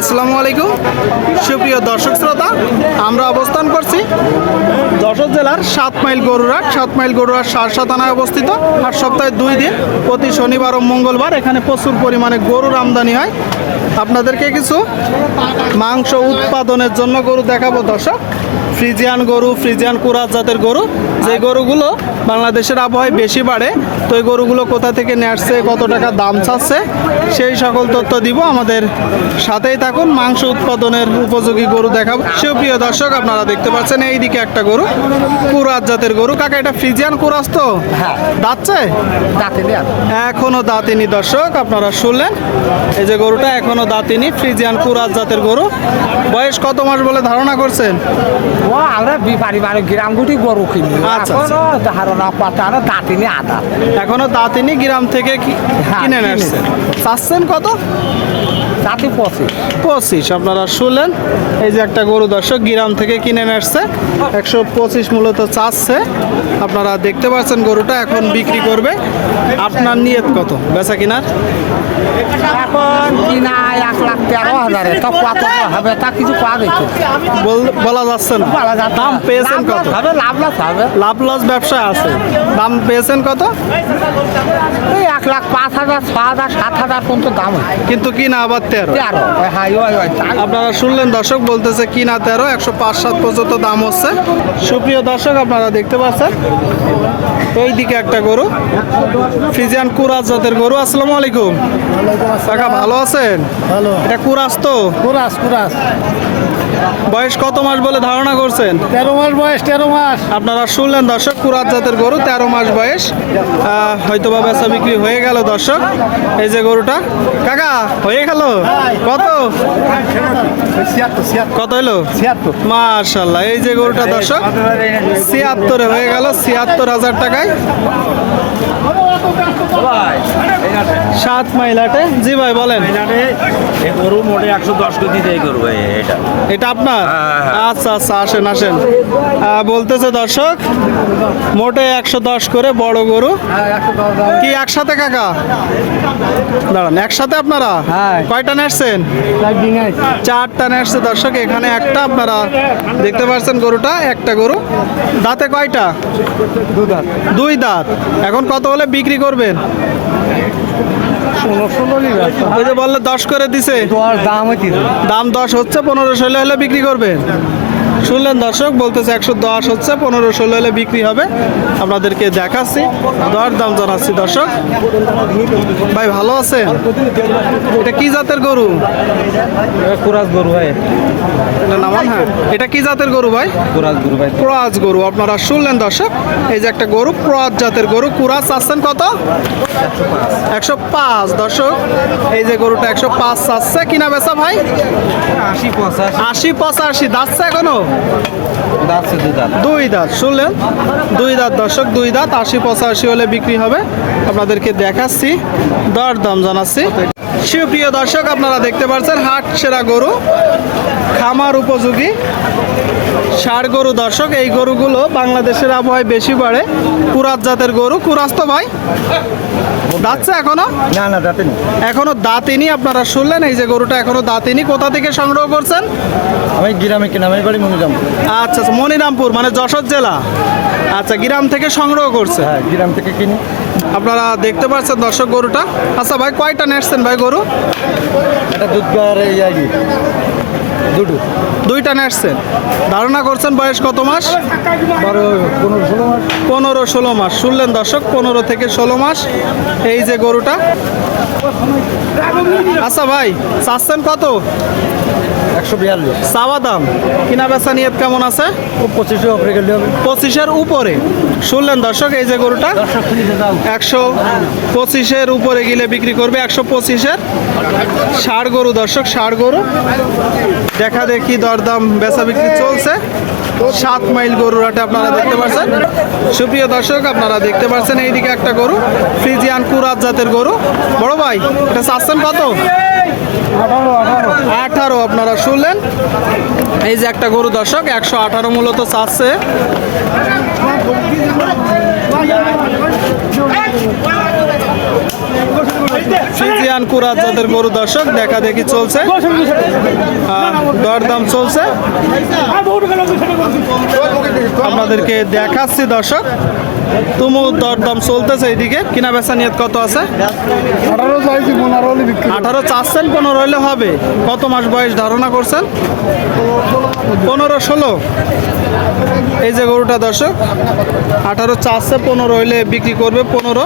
আসসালামু আলাইকুম। সুপ্রিয় দর্শক শ্রোতা, আমরা অবস্থান করছি যশোর জেলার সাত মাইল গরুরা সাত মাইল গরুরা সারসা থানায় অবস্থিত। আর সপ্তাহে দুই দিন, প্রতি শনিবার ও মঙ্গলবার এখানে প্রচুর পরিমাণে গরুর আমদানি হয়। আপনাদেরকে কিছু মাংস উৎপাদনের জন্য গরু দেখাবো দর্শক। ফ্রিজিয়ান গরু ফ্রিজিয়ান কুরাত জাতের গরু যে গরুগুলো বাংলাদেশের আবহাওয়ায় বেশি বাড়ে তো এই গরুগুলো কোথা থেকে নিয়ে আসছে কত টাকা দাম চাচ্ছে সেই সকল তথ্য দিব। আমাদের সাথেই থাকুন মাংস উৎপাদনের উপযোগী গরু দেখাবো। সেও প্রিয় দর্শক আপনারা দেখতে পাচ্ছেন এইদিকে একটা গরু কুরাত জাতের গরু। কাকা এটা ফ্রিজিয়ান কুরাস তো? হ্যাঁ। দাঁতছে? এখনও দাঁতিনি দর্শক আপনারা শুনলেন। এই যে গরুটা এখনও দাঁতিনি ফ্রিজিয়ান কুরাত জাতের গরু। বয়স কত মাস বলে ধারণা করছেন? আমরা বিপারি মানে গ্রাম গুটি গরু কিনি। আচ্ছা, এখনও ধারণা পাতা না দাঁতে নিয়ে আদা। এখনও দাঁতিনি গ্রাম থেকে হ্যাঁ, কিনে নেন চাচ্ছেন কত? দাঁতে পচে পঁচিশ আপনারা শুনলেন? এই যে একটা গরু দর্শক গ্রাম থেকে কিনে আসছে। একশো পঁচিশ মূলত চাচ্ছে। আপনারা দেখতে পাচ্ছেন গরুটা এখন বিক্রি করবে। আপনার নিয়ত কত? বেচা কিনার? এখন কিনা এক লাখ তেরো হাজারে। তা কত হবে? তা কিছু যেত বল- যাচ্ছে না। দাম পেয়েছেন কত? হবে লাভ লস হবে। লাভ লস ব্যবসা আছে। দাম পেয়েছেন কত? এক লাখ পাঁচ হাজার ছ হাজার সাত হাজার পর্যন্ত দাম। কিন্তু কিনা আবার তেরো। আপনারা শুনলেন দর্শক বলতেছে কিনা তেরো? একশো পাঁচ সাত পর্যন্ত দাম হচ্ছে। সুপ্রিয় দর্শক আপনারা দেখতে পাচ্ছেন? এই দিকে একটা গরু। ফিজিয়ান কুরাজ জাতের গরু। আসসালামু আলাইকুম। কাকা ভালো আছেন? ভালো। এটা কুরাজ তো? কুরাস কুরাস। বয়স কত মাস বলে ধারণা করছেন? তেরো মাস বয়স তেরো মাস। আপনারা শুনলেন দর্শক কুরাত জাতের গরু তেরো মাস বয়স। হয়তো বা বেচা বিক্রি হয়ে গেল দর্শক। এই যে গরুটা কাকা হয়ে গেল? কত? কত হলো? মার্শাল্লাহ এই যে গরুটা দর্শক ছিয়াত্তরে হয়ে গেল ছিয়াত্তর হাজার টাকায়। সাত মাইল হাটে জি ভাই বলেন। গরু মোটে একশো দশ কেজি দিয়ে করব এটা। এটা আপনার? আচ্ছা আচ্ছা আসেন আসেন। বলতেছে দর্শক মোটে একশো দশ করে বড় গরু। কি একসাথে কাকা? দাঁড়ান একসাথে আপনারা? হ্যাঁ। কয়টা নেসছেন চারটা নেসছে দর্শক এখানে একটা আপনারা দেখতে পাচ্ছেন গরুটা একটা গরু। দাঁতে কয়টা? দুই দাঁত। এখন কত হলে বিক্রি করবেন? ওই যে বললে দশ করে দিছে। দাম দাম দশ হচ্ছে পনেরো ষোলো হলে বিক্রি করবেন শুনলেন দর্শক বলতেছে একশো দশ হচ্ছে পনেরো ষোলো হলে বিক্রি হবে। আপনাদেরকে দেখাচ্ছি দর দাম জানাচ্ছি দর্শক। ভাই ভালো আছে এটা কি জাতের গরু? কুরাস গরু ভাই। এটা নামান হ্যাঁ এটা কি জাতের গরু ভাই? কুরাস গরু ভাই। ক্রস গরু আপনারা শুনলেন দর্শক এই যে একটা গরু ক্রস জাতের গরু কুরাস চাচ্ছেন কত? একশো পাঁচ দর্শক এই যে গরুটা একশো পাঁচ চাচ্ছে কিনা বেচা ভাই? আশি পঞ্চাশ আশি পঁচাশি দাঁতছে এখনও? দুই দাঁত, শুনলেন? দুই দাঁত, দর্শক, দুই দাঁত, আশি পঁচাশি হলে বিক্রি হবে। আপনাদেরকে দেখাচ্ছি দর দাম জানাচ্ছি। সুপ্রিয় দর্শক, আপনারা দেখতে পাচ্ছেন হাট সেরা গরু, খামার উপযোগী। ষাড় গরু। দর্শক এই গরুগুলো বাংলাদেশের আবহাওয়ায় বেশি বাড়ে। কুরাত জাতের গরু। কুরাস তো ভাই দাঁতছে এখনও? না না দাঁতে নেই এখনও দাঁতিনি আপনারা শুনলেন? এই যে গরুটা এখনও দাঁতিনি। কোথা থেকে সংগ্রহ করছেন? আমি গ্রামে কিনা আমি বাড়ি মনে যাব আচ্ছা আচ্ছা মনিরামপুর মানে যশোর জেলা। আচ্ছা গ্রাম থেকে সংগ্রহ করছে। হ্যাঁ গ্রাম থেকে কিনি। আপনারা দেখতে পাচ্ছেন দর্শক গরুটা। আচ্ছা ভাই কয়টা নেসছেন ভাই গরু? এটা দুধ। দুটো দুইটা নাচছেন ধারণা করছেন বয়স কত মাস? পনেরো ষোলো মাস। পনেরো ষোলো মাস। শুনলেন দর্শক পনেরো থেকে ষোলো মাস। এই যে গরুটা। আচ্ছা ভাই চাচ্ছেন কত? একশো বিয়াল্লিশ। চাওয়া দাম কিনা বেচা নিয়ত কেমন আছে? ও পঁচিশে গেলে হবে। পঁচিশের উপরে? শুনলেন দর্শক এই যে গরুটা? একশো পঁচিশের উপরে গেলে বিক্রি করবে একশো পঁচিশের ষাড় গরু দর্শক ষাড় গরু। দেখা দেখি দরদাম বেচা বিক্রি চলছে। সাত মাইল গরুর হাটে আপনারা দেখতে পাচ্ছেন সুপ্রিয় দর্শক আপনারা দেখতে পাচ্ছেন এইদিকে একটা গরু ফ্রিজিয়ান কুরাত জাতের গরু। বড় ভাই এটা চাচ্ছেন কত? আঠারো। আপনারা শুনলেন। এই যে একটা গরু দর্শক, একশো আঠারো মূলত চাচ্ছে। জাতের গরু দর্শক, দেখা দেখি চলছে। দরদাম চলছে। আপনাদেরকে দেখাচ্ছি দর্শক। তুমুল দরদম চলতেছে এইদিকে। কিনা বেচা নিয়ত কত আছে? আঠারো চাচ্ছেন পনেরো হলে হবে। কত মাস বয়স ধারণা করছেন? পনেরো ষোলো। এই যে গরুটা দর্শক আঠারো চাচ্ছে পনেরো হইলে বিক্রি করবে পনেরো।